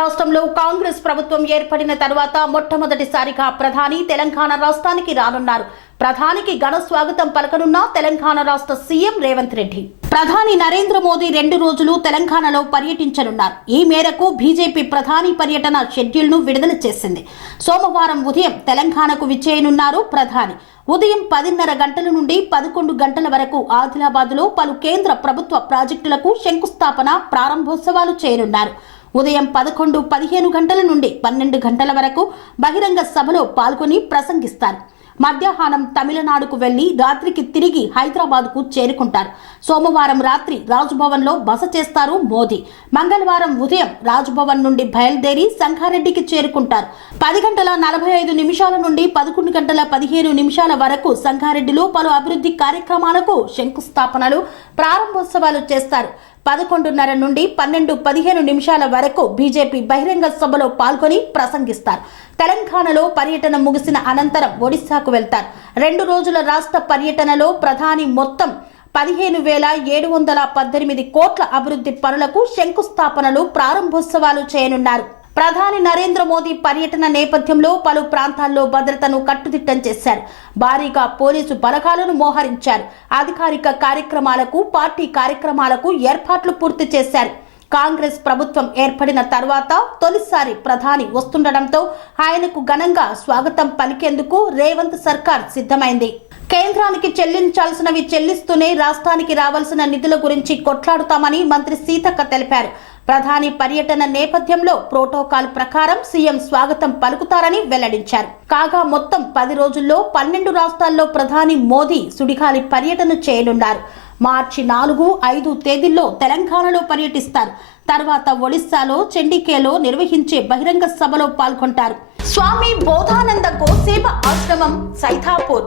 రాష్ట్రంలో కాంగ్రెస్ ప్రభుత్వం ఏర్పడిన తర్వాత మొట్టమొదటిసారిగా ప్రధాని తెలంగాణ రాష్ట్రానికి రానున్నారు. ప్రధానికి ఘన స్వాగతం పలకనున్న తెలంగాణ రాష్ట్ర సీఎం రేవంత్ రెడ్డి. ప్రధాని నరేంద్ర మోదీ రెండు రోజులు తెలంగాణలో పర్యటించనున్నారు. ఈ మేరకు బీజేపీ ప్రధాని పర్యటన షెడ్యూల్ను విడుదల చేసింది. సోమవారం ఉదయం తెలంగాణకు విచ్చేయనున్నారు ప్రధాని. ఉదయం పదిన్నర గంటల నుండి పదకొండు గంటల వరకు ఆదిలాబాద్లో పలు కేంద్ర ప్రభుత్వ ప్రాజెక్టులకు శంకుస్థాపన ప్రారంభోత్సవాలు చేయనున్నారు. ఉదయం పదకొండు పదిహేను గంటల నుండి పన్నెండు గంటల వరకు బహిరంగ సభలో పాల్గొని ప్రసంగిస్తారు. మధ్యాహ్నం తమిళనాడుకు వెళ్ళి రాత్రికి తిరిగి హైదరాబాద్కు చేరుకుంటారు. సోమవారం రాత్రి రాజ్భవన్లో బస చేస్తారు మోదీ. మంగళవారం ఉదయం రాజ్భవన్ నుండి బయలుదేరి సంగారెడ్డికి చేరుకుంటారు. పది గంటల నలభై ఐదు నిమిషాల నుండి పదకొండు గంటల పదిహేను నిమిషాల వరకు సంగారెడ్డిలో పలు అభివృద్ధి కార్యక్రమాలకు శంకుస్థాపనలు ప్రారంభోత్సవాలు చేస్తారు. పదకొండున్నర నుండి పన్నెండు పదిహేను నిమిషాల వరకు బీజేపీ బహిరంగ సభలో పాల్గొని ప్రసంగిస్తారు. తెలంగాణలో పర్యటన ముగిసిన అనంతరం ఒడిశాకు వెళ్తారు. రెండు రోజుల రాష్ట్ర పర్యటనలో ప్రధాని మొత్తం పదిహేను వేల ఏడు వందల పద్దెనిమిది కోట్ల అభివృద్ధి పనులకు శంకుస్థాపనలు ప్రారంభోత్సవాలు చేయనున్నారు. ప్రధాని నరేంద్ర మోదీ పర్యటన నేపథ్యంలో పలు ప్రాంతాల్లో భద్రతను కట్టుదిట్టం చేశారు. భారీగా పోలీసు బలగాలను మోహరించారు. అధికారిక కార్యక్రమాలకు పార్టీ కార్యక్రమాలకు ఏర్పాట్లు పూర్తి చేశారు. కాంగ్రెస్ ప్రభుత్వం ఏర్పడిన తర్వాత తొలిసారి ప్రధాని వస్తుండటంతో ఆయనకు ఘనంగా స్వాగతం పలికేందుకు రేవంత్ సర్కార్ సిద్ధమైంది. కేంద్రానికి చెల్లించాల్సినవి చెల్లిస్తూనే రాష్ట్రానికి రావాల్సిన నిధుల గురించి కొట్లాడుతామని మంత్రి సీతక్క తెలిపారు. ప్రధాని పర్యటన నేపథ్యంలో ప్రోటోకాల్ ప్రకారం సీఎం స్వాగతం పలుకుతారని వెల్లడించారు. కాగా మొత్తం పది రోజుల్లో పన్నెండు రాష్ట్రాల్లో ప్రధాని మోదీ సుడిగాలి పర్యటన చేయనున్నారు. మార్చి నాలుగు ఐదు తేదీల్లో తెలంగాణలో పర్యటిస్తారు. తర్వాత ఒడిశాలో చెండికేలో నిర్వహించే బహిరంగ సభలో పాల్గొంటారు. స్వామి బోధానంద గోసేవ ఆశ్రమం సైథాపూర్